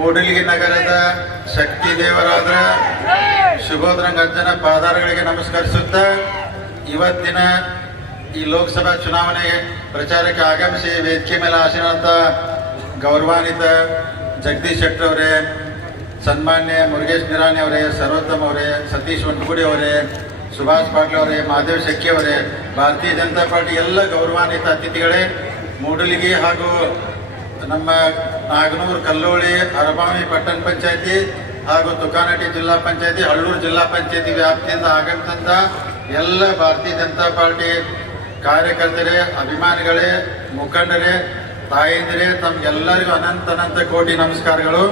ಮೂಡಲಗಿ ನಗರದ ಶಕ್ತಿ ದೇವರಾದ ಶುಭೋದ್ರಂಗಜ್ಜನ ಪಾದಾರಗಳಿಗೆ ನಮಸ್ಕರಿಸುತ್ತಾ ಇವತ್ತಿನ ಈ ಲೋಕಸಭಾ ಚುನಾವಣೆ ಪ್ರಚಾರಕ್ಕೆ ಆಗಮಿಸಿ ವೇದಿಕೆ ಮೇಲೆ ಆಸೀನರಾದ ಗೌರವಾನ್ವಿತ ಜಗದೀಶ್ ಶೆಟ್ಟರ್ ಅವರೇ, ಸನ್ಮಾನ್ಯ ಮುರುಗೇಶ್ ನಿರಾಣಿ ಅವರೇ, ಸರ್ವೋತ್ತಮ್ ಅವರೇ, ಸತೀಶ್ ವಂಟಗುಡಿ ಅವರೇ, ಸುಭಾಷ್ ಪಾಟೀಲ್ ಅವರೇ, ಮಹಾದೇವ್ ಶೆಟ್ಟಿ ಅವರೇ, ಭಾರತೀಯ ಜನತಾ ಪಾರ್ಟಿ ಎಲ್ಲ ಗೌರವಾನ್ವಿತ ಅತಿಥಿಗಳೇ, ಮೂಡಲಗಿ ಹಾಗೂ ನಮ್ಮ ನಾಗನೂರು, ಕಲ್ಲೋಳಿ, ಅರಬಾವಿ ಪಟ್ಟಣ ಪಂಚಾಯತಿ ಹಾಗೂ ತುಕಾನಟ್ಟಿ ಜಿಲ್ಲಾ ಪಂಚಾಯತಿ, ಹಳ್ಳೂರು ಜಿಲ್ಲಾ ಪಂಚಾಯತಿ ವ್ಯಾಪ್ತಿಯಿಂದ ಆಗಮಿಸಿದಂಥ ಎಲ್ಲ ಭಾರತೀಯ ಜನತಾ ಪಾರ್ಟಿ ಕಾರ್ಯಕರ್ತರೇ, ಅಭಿಮಾನಿಗಳೇ, ಮುಖಂಡರೇ, ತಾಯಂದಿರೇ, ತಮಗೆಲ್ಲರಿಗೂ ಅನಂತ ಕೋಟಿ ನಮಸ್ಕಾರಗಳು.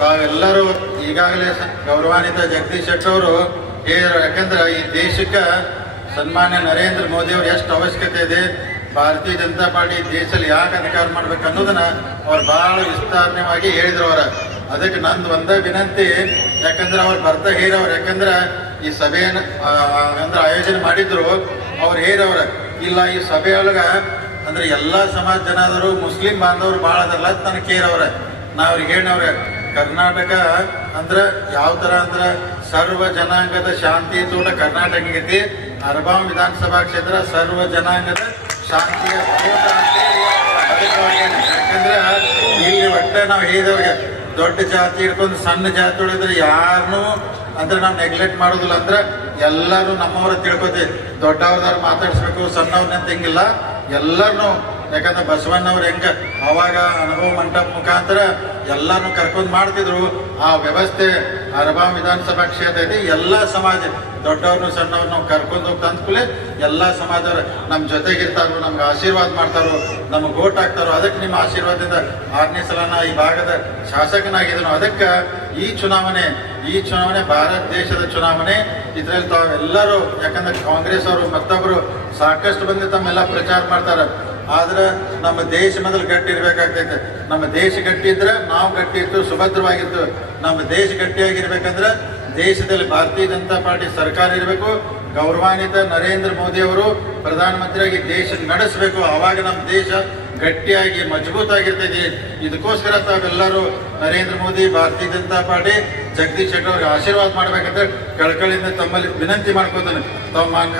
ತಾವೆಲ್ಲರೂ ಈಗಾಗಲೇ ಗೌರವಾನ್ವಿತ ಜಗದೀಶ್ ಶೆಟ್ಟರ್ ಅವರು ಹೇಳಿದರು, ಯಾಕಂದ್ರೆ ಈ ದೇಶಕ್ಕೆ ಸನ್ಮಾನ್ಯ ನರೇಂದ್ರ ಮೋದಿ ಅವರು ಎಷ್ಟು ಅವಶ್ಯಕತೆ ಇದೆ, ಭಾರತೀಯ ಜನತಾ ಪಾರ್ಟಿ ದೇಶದಲ್ಲಿ ಯಾಕೆ ಅಧಿಕಾರ ಮಾಡ್ಬೇಕು ಅನ್ನೋದನ್ನ ಅವ್ರು ಬಹಳ ವಿಸ್ತಾರವಾಗಿ ಹೇಳಿದ್ರು. ಅದಕ್ಕೆ ನಂದು ಒಂದೇ ವಿನಂತಿ, ಯಾಕಂದ್ರೆ ಅವ್ರು ಬರ್ತಾ ಹೇರವ್ರು, ಯಾಕಂದ್ರೆ ಈ ಸಭೆಯನ್ನು ಅಂದ್ರೆ ಆಯೋಜನೆ ಮಾಡಿದ್ರು, ಅವ್ರು ಹೇರವ್ರ ಇಲ್ಲ ಈ ಸಭೆಯೊಳಗ ಅಂದ್ರೆ ಎಲ್ಲಾ ಸಮಾಜ ಜನಾದರು, ಮುಸ್ಲಿಂ ಬಾಂಧವರು ಭಾಳ ಅದಲ್ಲ ನನಗೆ ಕೇರವ್ರ. ನಾ ಅವ್ರಿಗೆ ಹೇಳವ್ರೆ, ಕರ್ನಾಟಕ ಅಂದ್ರೆ ಯಾವ ತರ ಅಂದ್ರೆ ಸರ್ವ ಜನಾಂಗದ ಶಾಂತಿಯುತ ಕರ್ನಾಟಕ ಐತಿ. ಅರಬಾವಿ ವಿಧಾನಸಭಾ ಕ್ಷೇತ್ರ ಸರ್ವ ಜನಾಂಗದ ಶಾಂತಿಯ ಯಾಕಂದ್ರೆ ಇಲ್ಲಿ ಒಟ್ಟೆ ನಾವು ಹೇಳಿದವ್ರಿಗೆ ದೊಡ್ಡ ಜಾತಿ ಹಿಡ್ಕೊಂಡು ಸಣ್ಣ ಜಾತಿ ಹೊಡಿದ್ರೆ ಯಾರನ್ನೂ ಅಂದ್ರೆ ನಾವು ನೆಗ್ಲೆಕ್ಟ್ ಮಾಡೋದಿಲ್ಲ. ಅಂದ್ರೆ ಎಲ್ಲರೂ ನಮ್ಮವ್ರ ತಿಳ್ಕೊತೀವಿ, ದೊಡ್ಡವ್ರದಾರು ಮಾತಾಡಿಸ್ಬೇಕು, ಸಣ್ಣವ್ರನ್ನ ಹಿಂಗಿಲ್ಲ, ಎಲ್ಲರನ್ನೂ. ಯಾಕಂದ್ರೆ ಬಸವಣ್ಣವ್ರು ಹೆಂಗ ಅವಾಗ ಅನುಭವ ಮಂಟಪ ಮುಖಾಂತರ ಎಲ್ಲಾನು ಕರ್ಕೊಂಡು ಮಾಡ್ತಿದ್ರು. ಆ ವ್ಯವಸ್ಥೆ ಅರಬಾವಿ ವಿಧಾನಸಭಾ ಕ್ಷೇತ್ರ ಐತಿ. ಎಲ್ಲ ಸಮಾಜ ದೊಡ್ಡವ್ರನ್ನು ಸಣ್ಣವ್ರನ್ನ ಕರ್ಕೊಂಡು ಹೋಗಿ ತಂದ್ಕೂಲೆ ಎಲ್ಲ ಸಮಾಜವ್ರು ನಮ್ಮ ಜೊತೆಗಿರ್ತಾರೋ, ನಮ್ಗೆ ಆಶೀರ್ವಾದ ಮಾಡ್ತಾರೋ, ನಮಗೆ ಓಟ್ ಹಾಕ್ತಾರೋ. ಅದಕ್ಕೆ ನಿಮ್ಮ ಆಶೀರ್ವಾದದಿಂದ 6ನೇ ಸಲ ನಾ ಈ ಭಾಗದ ಶಾಸಕನಾಗಿದ್ದನು. ಅದಕ್ಕೆ ಈ ಚುನಾವಣೆ ಭಾರತ ದೇಶದ ಚುನಾವಣೆ. ಇದರಲ್ಲಿ ತಾವೆಲ್ಲರೂ, ಯಾಕಂದ್ರೆ ಕಾಂಗ್ರೆಸ್ ಅವರು ಮತ್ತೊಬ್ಬರು ಸಾಕಷ್ಟು ಬಂದು ತಮ್ಮೆಲ್ಲ ಪ್ರಚಾರ ಮಾಡ್ತಾರೆ. ಆದ್ರೆ ನಮ್ಮ ದೇಶ ಮೊದಲು ಗಟ್ಟಿ ಇರ್ಬೇಕಾಗ್ತೈತೆ. ನಮ್ಮ ದೇಶ ಗಟ್ಟಿ ಇದ್ರೆ ನಾವು ಗಟ್ಟಿ ಇರ್ತೀವಿ, ಸುಭದ್ರವಾಗಿರ್ತೀವಿ. ನಮ್ಮ ದೇಶ ಗಟ್ಟಿಯಾಗಿರ್ಬೇಕಂದ್ರೆ ದೇಶದಲ್ಲಿ ಭಾರತೀಯ ಜನತಾ ಪಾರ್ಟಿ ಸರ್ಕಾರ ಇರಬೇಕು. ಗೌರವಾನ್ವಿತ ನರೇಂದ್ರ ಮೋದಿ ಅವರು ಪ್ರಧಾನಮಂತ್ರಿಯಾಗಿ ದೇಶ ನಡೆಸಬೇಕು. ಆವಾಗ ನಮ್ಮ ದೇಶ ಗಟ್ಟಿಯಾಗಿ ಮಜಬೂತಾಗಿರ್ತೈತಿ. ಇದಕ್ಕೋಸ್ಕರ ತಾವೆಲ್ಲರೂ ನರೇಂದ್ರ ಮೋದಿ, ಭಾರತೀಯ ಜನತಾ ಪಾರ್ಟಿ, ಜಗದೀಶ್ ಶೆಟ್ಟರ್ ಅವ್ರಿಗೆ ಆಶೀರ್ವಾದ ಮಾಡ್ಬೇಕಂದ್ರೆ ಕಳಕಳಿಯಿಂದ ತಮ್ಮಲ್ಲಿ ವಿನಂತಿ ಮಾಡ್ಕೋತಾನೆ.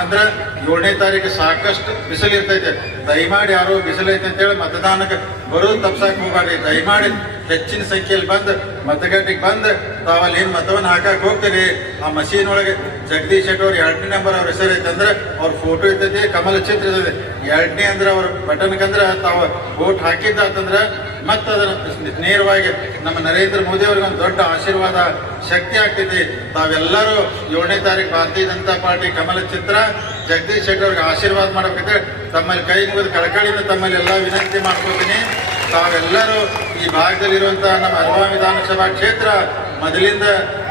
ಅಂದ್ರೆ 7ನೇ ತಾರೀಕು ಸಾಕಷ್ಟು ಬಿಸಿಲು ಇರ್ತೈತೆ. ದಯಮಾಡಿ ಯಾರು ಬಿಸಿಲೈತೆ ಅಂತೇಳಿ ಮತದಾನಕ್ಕೆ ಬರೋದು ತಪ್ಸಕ್ಕೆ ಹೋಗ್ಬಾರ್ರಿ. ದಯಮಾಡಿ ಹೆಚ್ಚಿನ ಸಂಖ್ಯೆಯಲ್ಲಿ ಬಂದು ಮತಗಟ್ಟೆಗೆ ಬಂದು ತಾವಲ್ಲಿ ಏನು ಮತವನ್ನು ಹಾಕಕ್ಕೆ ಹೋಗ್ತೀರಿ, ಆ ಮಷೀನ್ ಒಳಗೆ ಜಗದೀಶ್ ಶೆಟ್ಟರ್ ಅವ್ರ 2ನೇ ನಂಬರ್ ಅವ್ರ ಹೆಸರು ಐತೆ ಅಂದ್ರೆ ಅವ್ರ ಫೋಟೋ ಇರ್ತೈತಿ, ಕಮಲ ಚಿತ್ರ ಇರ್ತೈತಿ. 2ನೇ ಅಂದ್ರೆ ಅವ್ರ ಬಟನ್ಗಂದ್ರೆ ತಾವು ವೋಟ್ ಹಾಕಿದ್ದಾತಂದ್ರೆ ಮತ್ತೆ ಅದನ್ನ ನೇರವಾಗಿ ನಮ್ಮ ನರೇಂದ್ರ ಮೋದಿ ಅವ್ರಿಗೆ ಒಂದು ದೊಡ್ಡ ಆಶೀರ್ವಾದ ಶಕ್ತಿ ಆಗ್ತೈತಿ. ತಾವೆಲ್ಲರೂ 7ನೇ ತಾರೀಕು ಭಾರತೀಯ ಜನತಾ ಪಾರ್ಟಿ ಕಮಲ ಚಿತ್ರ ಜಗದೀಶ್ ಶೆಟ್ಟರ್ ಅವ್ರಿಗೆ ಆಶೀರ್ವಾದ ಮಾಡ್ಬೇಕಂದ್ರೆ ತಮ್ಮಲ್ಲಿ ಕೈ ಮುಗಿದು ಕಳಕಳಿಯಿಂದ ತಮ್ಮಲ್ಲಿ ಎಲ್ಲ ವಿನಂತಿ ಮಾಡ್ಕೋತೀನಿ. ತಾವೆಲ್ಲರೂ ಈ ಭಾಗದಲ್ಲಿರುವಂತಹ ನಮ್ಮ ಅರಬಾವಿ ವಿಧಾನಸಭಾ ಕ್ಷೇತ್ರ ಮೊದಲಿಂದ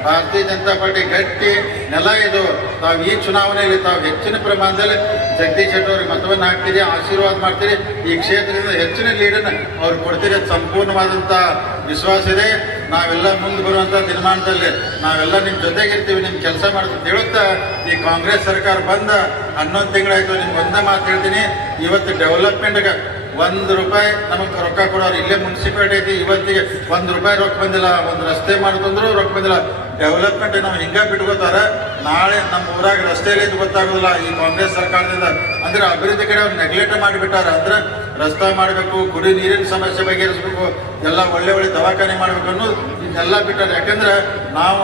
ಭಾರತೀಯ ಜನತಾ ಪಾರ್ಟಿ ಗಟ್ಟಿ ನೆಲ ಇದು. ತಾವು ಈ ಚುನಾವಣೆಯಲ್ಲಿ ತಾವು ಹೆಚ್ಚಿನ ಪ್ರಮಾಣದಲ್ಲಿ ಜಗದೀಶ್ ಶೆಟ್ಟರ್ ಅವ್ರಿಗೆ ಮತವನ್ನು ಹಾಕ್ತೀರಿ, ಆಶೀರ್ವಾದ ಮಾಡ್ತೀರಿ. ಈ ಕ್ಷೇತ್ರದಿಂದ ಹೆಚ್ಚಿನ ಲೀಡನ್ನು ಅವ್ರು ಕೊಡ್ತೀರಿ, ಸಂಪೂರ್ಣವಾದಂಥ ವಿಶ್ವಾಸ ಇದೆ. ನಾವೆಲ್ಲ ಮುಂದೆ ಬರುವಂಥ ದಿನಮಾನದಲ್ಲಿ ನಾವೆಲ್ಲ ನಿಮ್ಮ ಜೊತೆಗಿರ್ತೀವಿ, ನಿಮ್ಮ ಕೆಲಸ ಮಾಡ್ತೀವಿ ಹೇಳುತ್ತಾ ಈ ಕಾಂಗ್ರೆಸ್ ಸರ್ಕಾರ ಬಂದ 11 ತಿಂಗಳಾಯ್ತು. ನಿಮ್ಗೆ ಒಂದೇ ಮಾತು ಹೇಳ್ತೀನಿ, ಇವತ್ತು ಡೆವಲಪ್ಮೆಂಟ್ಗೆ 1 ರೂಪಾಯಿ ನಮಗೆ ರೊಕ್ಕ ಕೊಡೋರು. ಇಲ್ಲೇ ಮುನ್ಸಿಪಾಲಿಟಿ ಐತಿ, ಇವತ್ತಿಗೆ 1 ರೂಪಾಯಿ ರೊಕ್ಕ ಬಂದಿಲ್ಲ. ಒಂದು ರಸ್ತೆ ಮಾಡಿದ್ರು ರೊಕ್ಕ ಬಂದಿಲ್ಲ. ಡೆವಲಪ್ಮೆಂಟ್ ನಾವು ಹಿಂಗೆ ಬಿಟ್ಕೋತಾರ, ನಾಳೆ ನಮ್ಮ ಊರಾಗ ರಸ್ತೆಯಲ್ಲಿ ಗೊತ್ತಾಗೋದಿಲ್ಲ ಈ ಕಾಂಗ್ರೆಸ್ ಸರ್ಕಾರದಿಂದ. ಅಂದ್ರೆ ಅಭಿವೃದ್ಧಿ ಕಡೆ ಅವ್ರು ನೆಗ್ಲೆಕ್ಟ್ ಮಾಡಿಬಿಟ್ಟಾರ. ಅಂದ್ರೆ ರಸ್ತೆ ಮಾಡಬೇಕು, ಕುಡಿ ನೀರಿನ ಸಮಸ್ಯೆ ಬಗೆಹರಿಸ್ಬೇಕು, ಎಲ್ಲ ಒಳ್ಳೆ ದವಾಖಾನೆ ಮಾಡ್ಬೇಕು ಅನ್ನೋದು ಇದನ್ನೆಲ್ಲ ಬಿಟ್ಟಾರೆ. ಯಾಕಂದ್ರೆ ನಾವು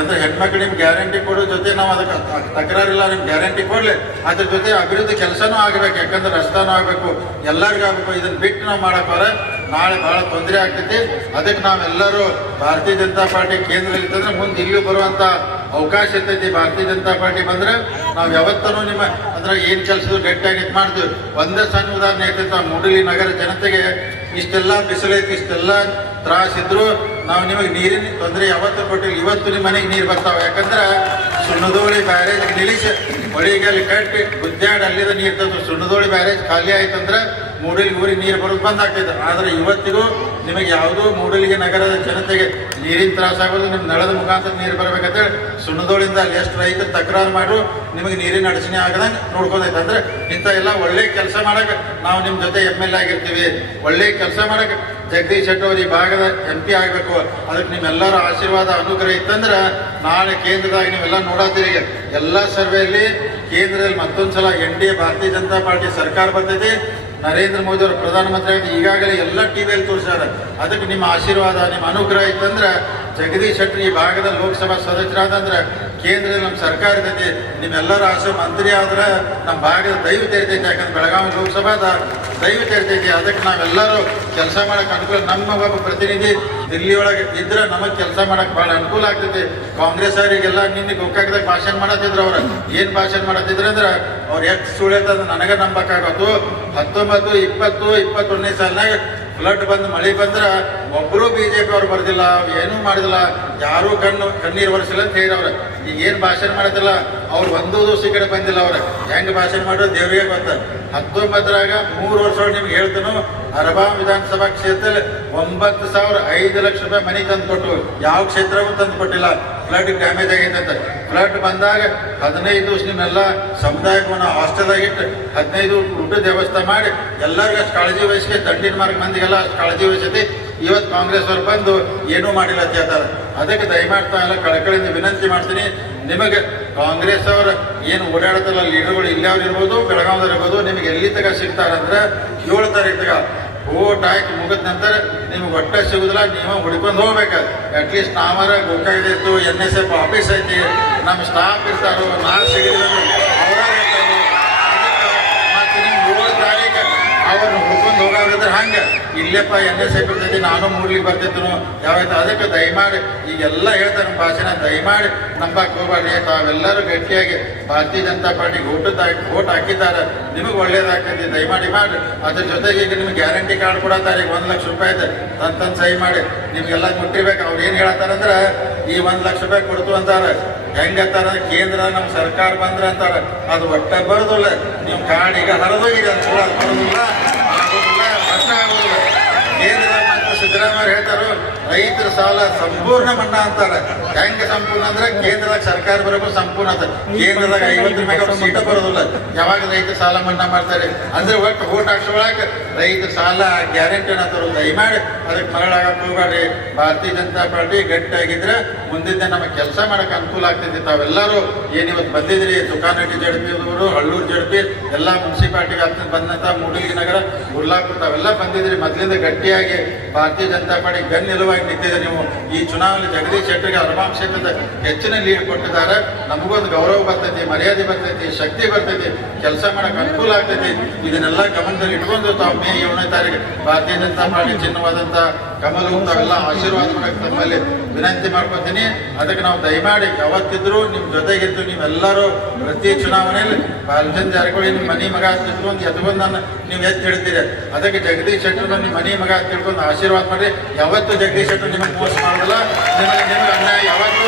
ಅಂದ್ರೆ ಹೆಣ್ಮಕ್ಳು ನಿಮ್ಗೆ ಗ್ಯಾರಂಟಿ ಕೊಡೋ ಜೊತೆ ನಾವು ಅದಕ್ಕೆ ತಕರಾರಿಲ್ಲ, ನಿಮ್ಗೆ ಗ್ಯಾರಂಟಿ ಕೊಡ್ಲಿ, ಅದ್ರ ಜೊತೆ ಅಭಿವೃದ್ಧಿ ಕೆಲಸನೂ ಆಗಬೇಕು. ಯಾಕಂದ್ರೆ ರಸ್ತಾನೂ ಆಗಬೇಕು, ಎಲ್ಲರಿಗೂ ಆಗಬೇಕು. ಇದನ್ನ ಬಿಟ್ಟು ನಾವು ಮಾಡಕ್ಕೋರೆ ನಾಳೆ ಬಹಳ ತೊಂದರೆ ಆಗ್ತೈತಿ. ಅದಕ್ಕೆ ನಾವೆಲ್ಲರೂ ಭಾರತೀಯ ಜನತಾ ಪಾರ್ಟಿ ಕೇಂದ್ರದಲ್ಲಿ ಇತ್ತಂದ್ರೆ ಮುಂದೆ ಇಲ್ಲೂ ಬರುವಂತ ಅವಕಾಶ ಇರ್ತೈತಿ. ಭಾರತೀಯ ಜನತಾ ಪಾರ್ಟಿ ಬಂದ್ರೆ ನಾವು ಯಾವತ್ತೂ ನಿಮ್ಮ ಅಂದ್ರೆ ಏನ್ ಕೆಲಸದ ಗಟ್ಟಿಯಾಗಿ ಮಾಡ್ತೀವಿ. ಒಂದೇ ಸಣ್ಣ ಉದಾಹರಣೆ ಐತೈತೆ, ಮೂಡಲಿ ನಗರ ಜನತೆಗೆ ಇಷ್ಟೆಲ್ಲ ಬಿಸಿಲೈತಿ, ಇಷ್ಟೆಲ್ಲ ತ್ರಾಸಿದ್ರು ನಾವು ನಿಮಗೆ ನೀರಿನ ತೊಂದರೆ ಯಾವತ್ತೂ ಕೊಟ್ಟಿವಿ. ಇವತ್ತು ನಿಮ್ಮ ಮನೆಗೆ ನೀರು ಬರ್ತಾವೆ. ಯಾಕಂದ್ರೆ ಸುಣ್ಣದೋಳಿ ಬ್ಯಾರೇಜ್ ನಿಲ್ಲಿಸಿ ಹೊಳಿಗೆಲ್ಲಿ ಕಟ್ಟಿ ಗುದ್ದಾಡಿ ಅಲ್ಲಿದ ನೀರು ತಂದು ಸುಣ್ಣದೋಳಿ ಬ್ಯಾರೇಜ್ ಖಾಲಿ ಆಯ್ತಂದ್ರೆ ಮೂಡಲಿಗೆ ಊರಿಗೆ ನೀರು ಬರೋದು ಬಂದ್ ಆಗ್ತೈತೆ. ಆದರೆ ಇವತ್ತಿಗೂ ನಿಮಗೆ ಯಾವುದೂ ಮೂಡಲಿಗೆ ನಗರದ ಜನತೆಗೆ ನೀರಿನ ತ್ರಾಸಾಗೋದು. ನಿಮ್ಮ ನಳದ ಮುಖಾಂತರ ನೀರು ಬರಬೇಕಂತೇಳಿ ಸುಣ್ಣದೋಳಿಂದ ಅಲ್ಲಿ ಎಷ್ಟು ರೈತರು ತಕರಾರು ಮಾಡಿ ನಿಮಗೆ ನೀರಿನ ಅಡಚಣೆ ಆಗದಂಗೆ ನೋಡ್ಕೋದೈತೆ. ಅಂದ್ರೆ ಇಂಥ ಎಲ್ಲ ಒಳ್ಳೆ ಕೆಲಸ ಮಾಡಕ್ಕೆ ನಾವು ನಿಮ್ಮ ಜೊತೆ MLA ಆಗಿರ್ತೀವಿ. ಒಳ್ಳೆ ಕೆಲಸ ಮಾಡಕ್ಕೆ ಜಗದೀಶ್ ಶೆಟ್ಟರ್ ಅವರು ಈ ಭಾಗದ MP ಆಗಬೇಕು. ಅದಕ್ಕೆ ನಿಮ್ಮೆಲ್ಲರ ಆಶೀರ್ವಾದ ಅನುಗ್ರಹ ಇತ್ತಂದ್ರೆ ನಾಳೆ ಕೇಂದ್ರದಾಗ ನೀವೆಲ್ಲ ನೋಡತ್ತೀರಿ, ಎಲ್ಲ ಸರ್ವೆಯಲ್ಲಿ ಕೇಂದ್ರದಲ್ಲಿ ಮತ್ತೊಂದ್ಸಲ NDA ಭಾರತೀಯ ಜನತಾ ಪಾರ್ಟಿ ಸರ್ಕಾರ ಬರ್ತೈತಿ. ನರೇಂದ್ರ ಮೋದಿ ಅವರು ಪ್ರಧಾನಮಂತ್ರಿ ಆಗಿ ಈಗಾಗಲೇ ಎಲ್ಲ ಟಿವಿಯಲ್ಲಿ ತೋರಿಸ್ಯಾರ. ಅದಕ್ಕೆ ನಿಮ್ಮ ಆಶೀರ್ವಾದ ನಿಮ್ಮ ಅನುಗ್ರಹ ಇತ್ತಂದ್ರೆ ಜಗದೀಶ್ ಶೆಟ್ಟರ್ ಈ ಭಾಗದ ಲೋಕಸಭಾ ಸದಸ್ಯರಾದಂದ್ರೆ ಕೇಂದ್ರದಲ್ಲಿ ನಮ್ಮ ಸರ್ಕಾರ ಇರ್ತೈತಿ. ನಿಮ್ಮೆಲ್ಲರ ಆಸೆ ಮಂತ್ರಿ ಆದ್ರೆ ನಮ್ಮ ಭಾಗದ ದಯವಿಟ್ಟು ಇರ್ತೈತಿ. ಯಾಕಂದ್ರೆ ಬೆಳಗಾವಿ ಲೋಕಸಭಾದ ದಯವಿಟ್ಟು ಇರ್ತೈತಿ. ಅದಕ್ಕೆ ನಾವೆಲ್ಲರೂ ಕೆಲಸ ಮಾಡಕ್ಕೆ ಅನುಕೂಲ. ನಮ್ಮ ಒಬ್ಬ ಪ್ರತಿನಿಧಿ ದಿಲ್ಲಿ ಒಳಗೆ ಇದ್ರೆ ನಮಗೆ ಕೆಲಸ ಮಾಡಕ್ಕೆ ಭಾಳ ಅನುಕೂಲ ಆಗ್ತೈತಿ. ಕಾಂಗ್ರೆಸ್ ಅವರಿಗೆಲ್ಲ ನಿನ್ನೆ ಗೋಕಾಕದಾಗ ಭಾಷಣ ಮಾಡತ್ತಿದ್ರು. ಅವ್ರು ಏನು ಭಾಷಣ ಮಾಡತ್ತಿದ್ರು ಅಂದ್ರೆ ಅವ್ರು ಎಷ್ಟು ಸುಳ್ಳು ನನಗೆ ನಂಬಕ್ಕಾಗತ್ತು. 19, 20, 21ನೇ ಸಾಲಿನಾಗ ಫ್ಲಡ್ ಬಂದು ಮಳೆ ಬಂದ್ರೆ ಒಬ್ಬರು BJP ಅವ್ರು ಬರ್ದಿಲ್ಲ, ಏನೂ ಮಾಡಿದಿಲ್ಲ, ಯಾರೂ ಕಣ್ಣೀರು ಒರೆಸಿಲ್ಲ ಅಂತ ಹೇಳಿರವ್ರ. ಈಗ ಏನು ಭಾಷಣ ಮಾಡೋದಿಲ್ಲ ಅವ್ರು ಒಂದು ದಿವಸ ಈ ಕಡೆ ಬಂದಿಲ್ಲ. ಅವ್ರ ಹೆಂಗೆ ಭಾಷಣ ಮಾಡೋದು ದೇವರಿಗೆ ಗೊತ್ತ. 19ರಾಗ 3 ವರ್ಷ ನಿಮ್ಗೆ ಹೇಳ್ತೇನೆ, ಅರಬಾಮ್ ವಿಧಾನಸಭಾ ಕ್ಷೇತ್ರದಲ್ಲಿ 9,500 ಲಕ್ಷ ರೂಪಾಯಿ ಮನೆ ತಂದು ಕೊಟ್ಟು ಯಾವ ಕ್ಷೇತ್ರವೂ ತಂದು ಕೊಟ್ಟಿಲ್ಲ. ಫ್ಲಡ್ ಡ್ಯಾಮೇಜ್ ಆಗೈತೆ ಅಂತ. ಫ್ಲಡ್ ಬಂದಾಗ 15 ದಿವಸ ನಿಮ್ಮೆಲ್ಲ ಸಮುದಾಯ ಭವನ ಹಾಸ್ಟೆಲ್ದಾಗಿಟ್ಟು 15 ಊಟದ ವ್ಯವಸ್ಥೆ ಮಾಡಿ ಎಲ್ಲರಿಗೂ ಅಷ್ಟು ಕಾಳಜಿ ವಹಿಸಿ ದಂಡಿನ ಮಾರ್ಗ ಮಂದಿಗೆಲ್ಲ ಅಷ್ಟು ಕಾಳಜಿ ವಹಿಸೈತಿ. ಇವತ್ತು ಕಾಂಗ್ರೆಸ್ ಅವ್ರು ಬಂದು ಏನೂ ಮಾಡಿಲ್ಲ ಅಂತ ಹೇಳ್ತಾರೆ. ಅದಕ್ಕೆ ದಯಮಾಡ್ತಾ ಎಲ್ಲ ಕಳಕಳಿಂದ ವಿನಂತಿ ಮಾಡ್ತೀನಿ, ನಿಮಗೆ ಕಾಂಗ್ರೆಸ್ ಅವ್ರ ಏನು ಓಡಾಡ್ತಾರಲ್ಲ ಲೀಡರ್ಗಳು ಇಲ್ಲವ್ರು ಇರ್ಬೋದು, ಬೆಳಗಾವ್ದವ್ರು ಇರ್ಬೋದು, ನಿಮಗೆ ಎಲ್ಲಿ ತಗ ಸಿಗ್ತಾರಂದ್ರೆ 7 ತಾರೀಕು ಓಟ್ ಹಾಕಿ ಮುಗಿದ ನಂತರ ನಿಮ್ಗೆ ಒಟ್ಟೆ ಸಿಗುದಿಲ್ಲ, ನೀವು ಹುಡ್ಕೊಂಡು ಹೋಗ್ಬೇಕು. ಅಟ್ಲೀಸ್ಟ್ ನಾವರ ಗೋಕಾಗಿತ್ತು, NSF ಆಫೀಸ್ ಐತಿ, ನಮ್ಮ ಸ್ಟಾಫ್ ಇರ್ತಾರೋ, ನಾ ಸಿಗಿದ್ರು ಅವರ ಇರ್ತಾರೋ. ಮತ್ತು ನಿಮ್ಗೆ 7 ತಾರೀಕು ಅವ್ರನ್ನ ಹುಡ್ಕೊಂಡು ಹೋಗೋದಿದ್ರೆ ಹಂಗೆ ಇಲ್ಲೇಪ್ಪ NSF ಇರ್ತೈತಿ, ನಾನು ಮೂಡ್ಲಿಕ್ಕೆ ಬರ್ತಿದ್ದನು ಯಾವತ್ತು. ಅದಕ್ಕೆ ದಯಮಾಡಿ ಈಗೆಲ್ಲ ಹೇಳ್ತಾರೆ ನಮ್ಮ ಭಾಷಣ, ದಯಮಾಡಿ ನಂಬಕ್ಕೆ ಹೋಗ್ಬೇಡಿ. ತಾವೆಲ್ಲರೂ ಗಟ್ಟಿಯಾಗಿ ಭಾರತೀಯ ಜನತಾ ಪಾರ್ಟಿಗೆ ಓಟ್ ಹಾಕಿದ್ದಾರೆ, ನಿಮಗೆ ಒಳ್ಳೇದಾಗ್ತೈತಿ, ದಯಮಾಡಿ ಮಾಡಿ. ಅದ್ರ ಜೊತೆಗೆ ಈಗ ನಿಮ್ಗೆ ಗ್ಯಾರಂಟಿ ಕಾರ್ಡ್ ಕೊಡತ್ತಾರೆ. ಈಗ 1 ಲಕ್ಷ ರೂಪಾಯಿ ಇದೆ, ತಂದು ಸಹಿ ಮಾಡಿ ನಿಮ್ಗೆಲ್ಲ ಮುಟ್ಟಿರ್ಬೇಕು. ಅವ್ರು ಏನು ಹೇಳತ್ತಾರಂದ್ರೆ ಈ 1 ಲಕ್ಷ ರೂಪಾಯಿ ಕೊಡ್ತು ಅಂತಾರೆ. ಹೆಂಗಂತಾರ ಕೇಂದ್ರ ನಮ್ಮ ಸರ್ಕಾರ ಬಂದ್ರೆ ಅಂತಾರೆ, ಅದು ಒಟ್ಟ ಬರೋದಿಲ್ಲ. ನೀವು ಕಾರ್ಡ್ ಈಗ ಹರಿದೋಗಿದೆ ಅಂತ ಬರೋದಿಲ್ಲ, ಆಗೋದಿಲ್ಲ, ಕಷ್ಟ ಆಗೋದಿಲ್ಲ. ಕೇಂದ್ರ ಮತ್ತು ಸಿದ್ದರಾಮಯ್ಯ ಹೇಳ್ತಾರೋ ರೈತರ ಸಾಲ ಸಂಪೂರ್ಣ ಮನ್ನಾ ಅಂತಾರೆ. ಹೆಂಗೆ ಸಂಪೂರ್ಣ ಅಂದ್ರೆ ಕೇಂದ್ರದಾಗ ಸರ್ಕಾರ ಬರೋದು ಸಂಪೂರ್ಣ ಅಂತ. ಕೇಂದ್ರದಾಗ 50 ರೂಪಾಯಿ ಅವ್ರು ಸೀಟ ಬರೋದಿಲ್ಲ. ಯಾವಾಗ ರೈತರ ಸಾಲ ಮನ್ನಾ ಮಾಡ್ತಾರೆ ಅಂದ್ರೆ ಒಟ್ಟು ಓಟ್ ಹಾಕ್ಸೊಳಗೆ ರೈತರ ಸಾಲ ಗ್ಯಾರಂಟಿ ಅನ್ನೋರು. ದಯಮಾಡಿ ಅದಕ್ಕೆ ಮರಳಾಗಕ್ಕೆ ಹೋಗ್ಬೇಡ್ರಿ. ಭಾರತೀಯ ಜನತಾ ಪಾರ್ಟಿ ಗಟ್ಟಿಯಾಗಿದ್ರೆ ಮುಂದಿನ ನಮಗೆ ಕೆಲಸ ಮಾಡಕ್ಕೆ ಅನುಕೂಲ ಆಗ್ತೈತಿ. ತಾವೆಲ್ಲರೂ ಏನಿವತ್ತು ಬಂದಿದ್ರಿ, ತುಕಾನಟ್ಟಿ ಜಡ್ಪಿದವರು, ಹಳ್ಳೂರು ಜಡ್ಪಿ ಎಲ್ಲ ಮುನ್ಸಿಪಾಲ್ಟಿಗೆ ಆಗ್ತದೆ ಬಂದಂಥ ಮೂಡಲಗಿ ನಗರ, ಗುರ್ಲಾಪುರ ತಾವೆಲ್ಲ ಬಂದಿದ್ರಿ. ಮೊದಲಿಂದ ಗಟ್ಟಿಯಾಗಿ ಭಾರತೀಯ ಜನತಾ ಪಾರ್ಟಿ ನಿಲುವಾಗಿ ನಿಂತಿದೆ. ನೀವು ಈ ಚುನಾವಣೆ ಜಗದೀಶ್ ಶೆಟ್ಟರ್ಗೆ ಅರಬಾಮ್ ಕ್ಷೇತ್ರದ ಹೆಚ್ಚಿನ ಲೀಡ್ ಕೊಟ್ಟಿದ್ದಾರೆ. ನಮಗೊಂದು ಗೌರವ ಬರ್ತೈತಿ, ಮರ್ಯಾದೆ ಬರ್ತೈತಿ, ಶಕ್ತಿ ಬರ್ತೈತಿ, ಕೆಲಸ ಮಾಡಕ್ಕೆ ಅನುಕೂಲ ಆಗ್ತೈತಿ. ಇದನ್ನೆಲ್ಲ ಗಮನದಲ್ಲಿ ಇಟ್ಕೊಂಡು ತಾವು ಮೇ 7ನೇ ತಾರೀಕು ಭಾರತೀಯ ಜನತಾ ಪಾರ್ಟಿ ಚಿನ್ನವಾದಂಥ ಕಮಲು ತಾವೆಲ್ಲ ಆಶೀರ್ವಾದ ಮಾಡಕ್ಕೆ ತಮ್ಮಲ್ಲಿ ವಿನಂತಿ ಮಾಡ್ಕೊತೀನಿ. ಅದಕ್ಕೆ ನಾವು ದಯಮಾಡಿ ಯಾವತ್ತಿದ್ರು ನಿಮ್ಮ ಜೊತೆಗಿದ್ದು ನೀವೆಲ್ಲರೂ ಪ್ರತಿ ಚುನಾವಣೆಯಲ್ಲಿ ಬಾಲಚಂದ್ರ ಜಾರಕಿಹೊಳಿ ನಿಮ್ಮ ಮನೆ ಮಗ ತಿಳ್ಕೊಂಡು ಎತ್ಕೊಂಡು ನೀವು ಎತ್ತಿ ಹಿಡ್ತೀರಿ. ಅದಕ್ಕೆ ಜಗದೀಶ್ ಶೆಟ್ಟರ್ ನಿಮ್ಮ ಮನೆ ಮಗ ತಿಳ್ಕೊಂಡು ಆಶೀರ್ವಾದ ಮಾಡಿ. ಯಾವತ್ತೂ ಜಗದೀಶ್ ಶೆಟ್ಟರ್ ನಿಮಗೆ ಮೋಸ ಮಾಡೋದಿಲ್ಲ, ನಿಮಗೆ ಅನ್ಯಾಯ ಯಾವತ್ತೂ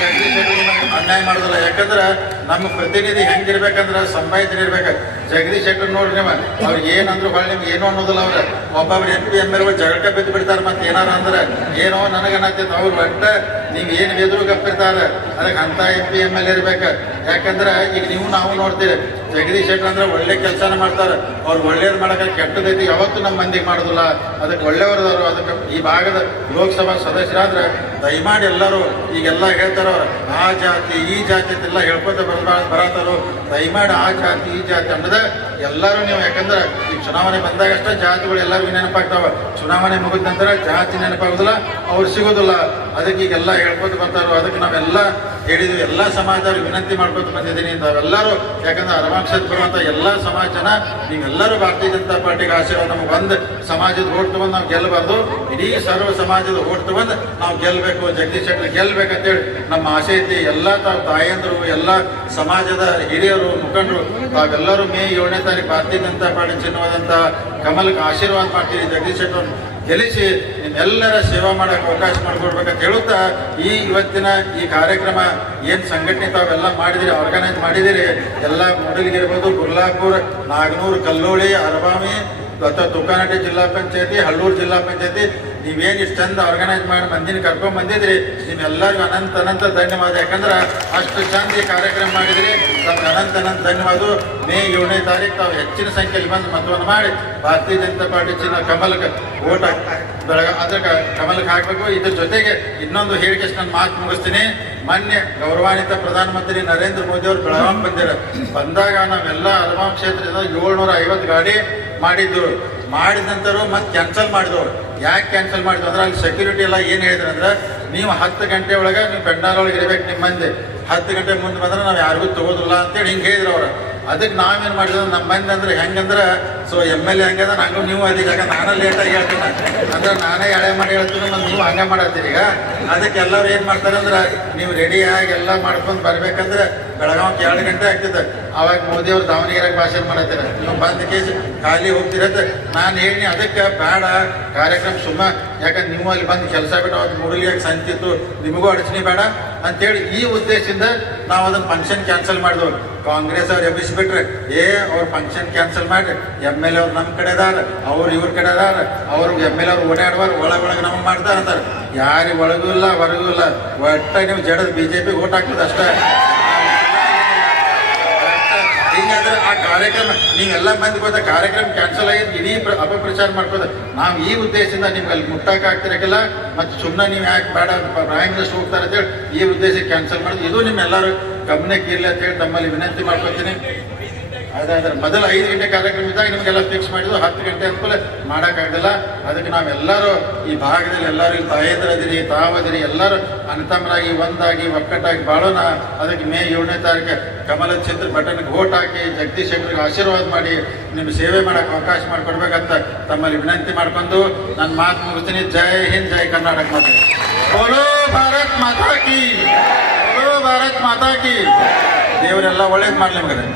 ಜಗದೀಶ್ ಶೆಟ್ಟರ್ ನಿಮಗೆ ಅನ್ಯಾಯ ಮಾಡೋದಿಲ್ಲ. ಯಾಕಂದ್ರೆ ನಮ್ಮ ಪ್ರತಿನಿಧಿ ಹೆಂಗಿರ್ಬೇಕಂದ್ರೆ ಸಂಭಾಯಿತರಿರ್ಬೇಕು. ಜಗದೀಶ್ ಶೆಟ್ಟರ್ ನೋಡ್ರಿ, ನೀವು ಅವ್ರಿಗೆ ಏನಂದ್ರು ಹೊಳ್ಳಿ ನಿಮ್ಗೆ ಏನೋ ಅನ್ನೋದಿಲ್ಲ. ಅವ್ರು ಒಬ್ಬೊಬ್ರು MP MLಗಳು ಜಗಳಕ್ಕೆ ಬಿದ್ದು ಬಿಡ್ತಾರೆ. ಮತ್ತೆ ಏನಾರ ಅಂದ್ರೆ ಏನೋ ನನಗನ್ನತ್ತೈತೆ. ಅವ್ರು ಒಟ್ಟ ನೀವು ಏನು ಎದುರು ಗಪ್ಪಿರ್ತಾರೆ. ಅದಕ್ಕೆ ಅಂಥ MP ML ಇರ್ಬೇಕು. ಯಾಕಂದ್ರೆ ಈಗ ನೀವು ನಾವು ನೋಡ್ತೀರಿ, ಜಗದೀಶ್ ಶೆಟ್ಟರ್ ಅಂದ್ರೆ ಒಳ್ಳೆ ಕೆಲಸನ ಮಾಡ್ತಾರೆ. ಅವ್ರು ಒಳ್ಳೇದು ಮಾಡೋಕೆ ಕೆಟ್ಟದೈತಿ ಯಾವತ್ತೂ ನಮ್ಮ ಮಂದಿಗೆ ಮಾಡೋದಿಲ್ಲ. ಅದಕ್ಕೆ ಒಳ್ಳೆಯವರದವರು. ಅದಕ್ಕೆ ಈ ಭಾಗದ ಲೋಕಸಭಾ ಸದಸ್ಯರಾದ್ರೆ ದಯಮಾಡಿ ಎಲ್ಲರೂ ಈಗೆಲ್ಲ ಹೇಳ್ತಾರ, ಅವ್ರು ಆ ಜಾತಿ ಈ ಜಾತಿ ಅಂತೆಲ್ಲ ಹೇಳ್ಕೊತ ಬರತ್ತಾರೋ. ದಯಮಾಡಿ ಆ ಜಾತಿ ಈ ಜಾತಿ ಅನ್ನೋದ ಎಲ್ಲರೂ ನೀವು, ಯಾಕಂದ್ರೆ ಈ ಚುನಾವಣೆ ಬಂದಾಗ ಅಷ್ಟೇ ಜಾತಿಗಳು ಎಲ್ಲರಿಗೂ ನೆನಪಾಗ್ತಾವ. ಚುನಾವಣೆ ಮುಗಿದ ನಂತರ ಜಾತಿ ನೆನಪಾಗೋದಿಲ್ಲ, ಅವ್ರು ಸಿಗೋದಿಲ್ಲ. ಅದಕ್ಕೆ ಈಗೆಲ್ಲ ಹೇಳ್ಕೊತ ಬರ್ತಾರೋ. ಅದಕ್ಕೆ ನಾವೆಲ್ಲ ಹೇಳಿದ್ವಿ, ಎಲ್ಲ ಸಮಾಜದವ್ರಿಗೆ ವಿನಂತಿ ಮಾಡ್ಕೊತ ಬಂದಿದ್ದೀನಿ ತಾವೆಲ್ಲರೂ. ಯಾಕಂದ್ರೆ ಅರಮಾಂಶಕ್ಕೆ ಬರುವಂಥ ಎಲ್ಲ ಸಮಾಜ ಜನ ನೀವೆಲ್ಲರೂ ಭಾರತೀಯ ಜನತಾ ಪಾರ್ಟಿಗೆ ಆಶೀರ್ವಾದ. ನಮ್ಗೆ ಒಂದು ಸಮಾಜದ ಓಟ್ ತಗೊಂಡು ನಾವು ಗೆಲ್ಲಬಾರ್ದು, ಇಡೀ ಸರ್ವ ಸಮಾಜದ ಓಟ್ ತಗೊಂಡು ನಾವು ಗೆಲ್ಲಬೇಕು. ಜಗದೀಶ್ ಶೆಟ್ಟರ್ ಗೆಲ್ಬೇಕಂತೇಳಿ ನಮ್ಮ ಆಸೆ ಐತಿ. ಎಲ್ಲ ತಾವು ತಾಯಂದರು, ಎಲ್ಲ ಸಮಾಜದ ಹಿರಿಯರು, ಮುಖಂಡರು ತಾವೆಲ್ಲರೂ ಮೇ 7ನೇ ತಾರೀಕು ಭಾರತೀಯ ಜನತಾ ಪಾರ್ಟಿ ಚಿನ್ನವಾದಂಥ ಕಮಲಕ್ಕೆ ಆಶೀರ್ವಾದ ಮಾಡ್ತೀರಿ. ಜಗದೀಶ್ ಶೆಟ್ಟರ್ ಗೆಲ್ಲಿಸಿ ನಿಮ್ಮೆಲ್ಲರ ಸೇವಾ ಮಾಡೋಕ್ಕೆ ಅವಕಾಶ ಮಾಡಿಕೊಡ್ಬೇಕಂತ ಹೇಳುತ್ತಾ ಇವತ್ತಿನ ಈ ಕಾರ್ಯಕ್ರಮ ಏನು ಸಂಘಟನೆ ತಾವೆಲ್ಲ ಮಾಡಿದಿರಿ, ಆರ್ಗನೈಸ್ ಮಾಡಿದಿರಿ, ಎಲ್ಲ ಮೂಡಲಗಿ ಇರ್ಬೋದು, ಗುರ್ಲಾಪುರ, ನಾಗನೂರು, ಕಲ್ಲೋಳಿ, ಅರಬಾಮಿ ಅಥವಾ ತುಕಾನಟ್ಟಿ ಜಿಲ್ಲಾ ಪಂಚಾಯತಿ, ಹಳ್ಳೂರು ಜಿಲ್ಲಾ ಪಂಚಾಯತಿ ನೀವೇನು ಇಷ್ಟು ಚಂದ ಆರ್ಗನೈಸ್ ಮಾಡಿ ಮಂದಿನ ಕರ್ಕೊಂಡ್ ಬಂದಿದ್ರಿ ನಿಮ್ಮೆಲ್ಲರಿಗೂ ಅನಂತ ಧನ್ಯವಾದ. ಯಾಕಂದ್ರೆ ಅಷ್ಟು ಚಂದ ಈ ಕಾರ್ಯಕ್ರಮ ಮಾಡಿದ್ರಿ, ತಮ್ಗೆ ಅನಂತ ಧನ್ಯವಾದ. ಮೇ 7ನೇ ತಾರೀಕು ತಾವು ಹೆಚ್ಚಿನ ಸಂಖ್ಯೆಯಲ್ಲಿ ಬಂದು ಮತವನ್ನು ಮಾಡಿ ಭಾರತೀಯ ಜನತಾ ಪಾರ್ಟಿ ಚಿನ್ನ ಕಮಲಕ್ಕೆ ಓಟ್ ಅದಕ್ಕೆ ಕಮಲಕ್ಕೆ ಹಾಕಬೇಕು. ಇದ್ರ ಜೊತೆಗೆ ಇನ್ನೊಂದು ಹೇಳಿಕೆ ನಾನು ಮಾತು ಮುಗಿಸ್ತೀನಿ. ಮೊನ್ನೆ ಗೌರವಾನ್ವಿತ ಪ್ರಧಾನಮಂತ್ರಿ ನರೇಂದ್ರ ಮೋದಿ ಅವರು ಬೆಳಗಾವಿ ಬಂದಾಗ ನಾವೆಲ್ಲ ಹಲವಾರು ಕ್ಷೇತ್ರದಿಂದ 750 ಗಾಡಿ ಮಾಡಿದ್ದು. ಮಾಡಿದ ನಂತರ ಮತ್ತೆ ಕ್ಯಾನ್ಸಲ್ ಮಾಡಿದವರು. ಯಾಕೆ ಕ್ಯಾನ್ಸಲ್ ಮಾಡಿದ್ರು ಅಂದ್ರೆ ಅಲ್ಲಿ ಸೆಕ್ಯೂರಿಟಿ ಎಲ್ಲ ಏನು ಹೇಳಿದ್ರು ಅಂದ್ರೆ, ನೀವು 10 ಗಂಟೆ ಒಳಗೆ ನೀವು ಪೆಂಡಾಲ್ ಒಳಗೆ ಇರಬೇಕು, ನಿಮ್ಮ ಮಂದಿ 10 ಗಂಟೆ ಮುಂದೆ ಬಂದ್ರೆ ನಾವು ಯಾರಿಗೂ ತಗೋದಿಲ್ಲ ಅಂತೇಳಿ ಹಿಂಗೆ ಹೇಳಿದ್ರು ಅವ್ರು. ಅದಕ್ಕೆ ನಾವೇನು ಮಾಡಿದ್ರು, ನಮ್ಮ ಮಂದಿ ಅಂದ್ರೆ ಹೆಂಗಂದ್ರೆ MLA ಹೆಂಗದ ನಂಗೂ ನೀವು ಅದೀಗ ನಾನೇ ಲೇಟಾಗಿ ಹೇಳ್ತೀನಿ ಅಂದ್ರೆ ನಾನೇ ಎಳೆ ಮಾಡಿ ಹೇಳ್ತೀನಿ, ಮತ್ತು ನೀವು ಹಂಗೆ ಮಾಡತ್ತೀರಿ. ಈಗ ಅದಕ್ಕೆ ಎಲ್ಲರೂ ಏನು ಮಾಡ್ತಾರೆ ಅಂದ್ರೆ, ನೀವು ರೆಡಿಯಾಗಿ ಎಲ್ಲ ಮಾಡ್ಕೊಂಡು ಬರ್ಬೇಕಂದ್ರೆ ಬೆಳಗಾವಿಗೆ 2 ಗಂಟೆ ಆಗ್ತಿದ್ದೆ. ಅವಾಗ ಮೋದಿ ಅವ್ರು ದಾವಣಗೆರೆಗೆ ಭಾಷಣ ಮಾಡತ್ತೀರ, ನೀವು ಬಂದ ಕೇಸ್ ಖಾಲಿ ಹೋಗ್ತಿರತ್ತೆ. ನಾನು ಹೇಳಿ ಅದಕ್ಕೆ ಬೇಡ ಕಾರ್ಯಕ್ರಮ ಸುಮ್ಮ, ಯಾಕಂದ್ರೆ ನೀವು ಅಲ್ಲಿ ಬಂದು ಕೆಲಸ ಬಿಟ್ಟು ಅವತ್ತು ಮುರುಳಿಯಾಗಿ ಸಂತಿತ್ತು, ನಿಮಗೂ ಅಡಚಣೆ ಬೇಡ ಅಂತೇಳಿ ಈ ಉದ್ದೇಶದಿಂದ ನಾವು ಅದನ್ನು ಫಂಕ್ಷನ್ ಕ್ಯಾನ್ಸಲ್ ಮಾಡಿದೆವು. ಕಾಂಗ್ರೆಸ್ ಅವ್ರು ಎಬ್ಬಿಸ್ಬಿಟ್ರೆ ಅವ್ರ ಫಂಕ್ಷನ್ ಕ್ಯಾನ್ಸಲ್ ಮಾಡಿ MLA ಅವ್ರು ನಮ್ಮ ಕಡೆ ಅದಾರ, ಅವ್ರು ಇವ್ರ ಕಡೆ ಅದಾರ, ಅವ್ರು MLA ಅವ್ರು ಓಡಾಡುವಾರ ಒಳಗೆ ನಮಗೆ ಮಾಡ್ತಾರೆ ಅಂತಾರೆ. ಯಾರಿಗೆ ಒಳಗೂ ಇಲ್ಲ ಹೊರಗೂ ಇಲ್ಲ, ಒಟ್ಟ ನೀವು ಜಡದ BJP ಓಟ್ ಹಾಕ್ತದೆ ಅಷ್ಟೇ. ಹಿಂಗಾದ್ರೆ ಆ ಕಾರ್ಯಕ್ರಮ ನೀವೆಲ್ಲ ಮಂದಿ ಗೊತ್ತಾ, ಕಾರ್ಯಕ್ರಮ ಕ್ಯಾನ್ಸಲ್ ಆಗಿದ್ದು ಇಡೀ ಅಪಪ್ರಚಾರ ಮಾಡ್ಕೋದು. ನಾವು ಈ ಉದ್ದೇಶದಿಂದ ನಿಮ್ಗೆ ಅಲ್ಲಿ ಮುಟ್ಟಕ್ಕೆ ಆಗ್ತಿರಕ್ಕಿಲ್ಲ, ಮತ್ತು ಸುಮ್ಮನೆ ನೀವು ಯಾಕೆ ಬೇಡ ಪ್ರೈಮ್ ಮಿನಿಸ್ಟರ್ ಹೋಗ್ತಾರೆ ಅಂತೇಳಿ ಈ ಉದ್ದೇಶಕ್ಕೆ ಕ್ಯಾನ್ಸಲ್ ಮಾಡೋದು. ಇದು ನಿಮ್ಮೆಲ್ಲರೂ ಗಮನಕ್ಕೆ ಇರಲಿ ಅಂತೇಳಿ ತಮ್ಮಲ್ಲಿ ವಿನಂತಿ ಮಾಡ್ಕೊತೀನಿ. ಅದಾದ್ರೆ ಮೊದಲು 5 ಗಂಟೆ ಕಾರ್ಯಕ್ರಮ ಇದ್ದಾಗ ನಿಮಗೆಲ್ಲ ಫಿಕ್ಸ್ ಮಾಡಿದ್ದು 10 ಗಂಟೆ ಅನ್ಕೂಲ ಮಾಡೋಕ್ಕಾಗಲ್ಲ. ಅದಕ್ಕೆ ನಾವೆಲ್ಲರೂ ಈ ಭಾಗದಲ್ಲಿ ಎಲ್ಲರೂ ಇಲ್ಲಿ ತಾಯಂದ್ರದಿರಿ, ತಾವದಿರಿ, ಎಲ್ಲರೂ ಅಣ್ಣತಮ್ಮರಾಗಿ ಒಂದಾಗಿ ಒಕ್ಕಟ್ಟಾಗಿ ಬಾಳೋಣ. ಅದಕ್ಕೆ ಮೇ 7ನೇ ತಾರೀಕು ಕಮಲದ ಚಿತ್ರ ಬಟನ್ಗೆ ಓಟ್ ಹಾಕಿ ಜಗದೀಶ್ ಅವರಿಗೆ ಆಶೀರ್ವಾದ ಮಾಡಿ ನಿಮ್ಮ ಸೇವೆ ಮಾಡೋಕ್ಕೆ ಅವಕಾಶ ಮಾಡಿಕೊಡ್ಬೇಕಂತ ತಮ್ಮಲ್ಲಿ ವಿನಂತಿ ಮಾಡ್ಕೊಂಡು ನನ್ನ ಮಾತು ಮುಗಿಸ್ತೀನಿ. ಜೈ ಹಿಂದ್, ಜೈ ಕರ್ನಾಟಕ ಮಾತೆ. ಬೋಲೋ ಭಾರತ್ ಮಾತಾ ಕಿ, ಬೋಲೋ ಭಾರತ್ ಮಾತಾ ಕಿ. ದೇವರೆಲ್ಲ ಒಳ್ಳೇದು ಮಾಡಲಿ ಮಗನೇ.